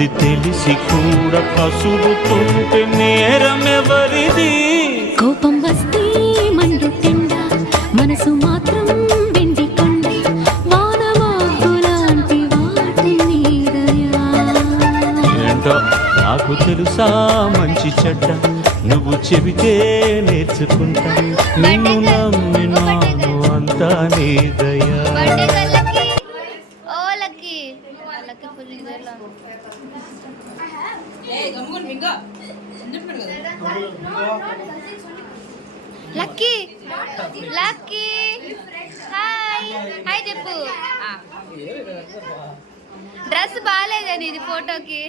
అది తెలిసి కూడా కసురుతుంటే నేరమెవరిది? కోపం వస్తే మండుటెండ, మనసు మాత్రం వెండి కొండ, వానమాకులాంటి వాటి నీదయా. ఏంటో నాకు తెలుసా మంచి చెడ్డ, నువ్వు చెబితే నేర్చుకుంటా. నిన్ను నమ్మినాను అంతా నీదయా. లక్కీ లక్కీ హాయ్ హాయ్ చెప్పు. డ్రెస్ బాగాలేదని ఇది ఫోటోకి.